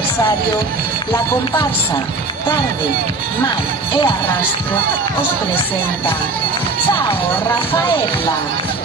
aniversario, la comparsa Tarde, Mal e Arrastro os presenta Chao, Rafaela.